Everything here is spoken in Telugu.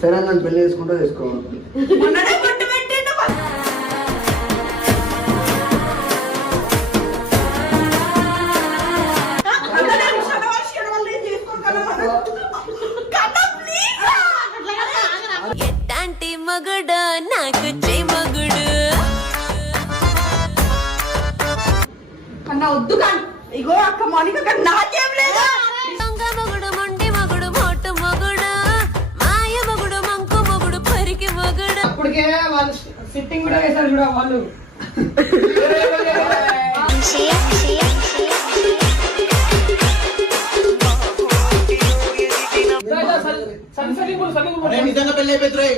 సరే నన్ను పెళ్లి చేసుకుంటూ చేసుకోవాలి. ఎట్టాంటి మగుడు నాకు చే మగుడు కన్నా వద్దు కానీ ఇగో అక్క మౌనిక నాకేం లేదు. దొంగ మగుడు మొండి మగుడు మోటు మగుడు మాయ మగుడు మంకు మగుడు పరికి మగుడు. అప్పటికే వాళ్ళు సిట్టింగ్ కూడా వేశారు చూడ వాళ్ళు. నిజంగా పెళ్లి అయిపోతుంది.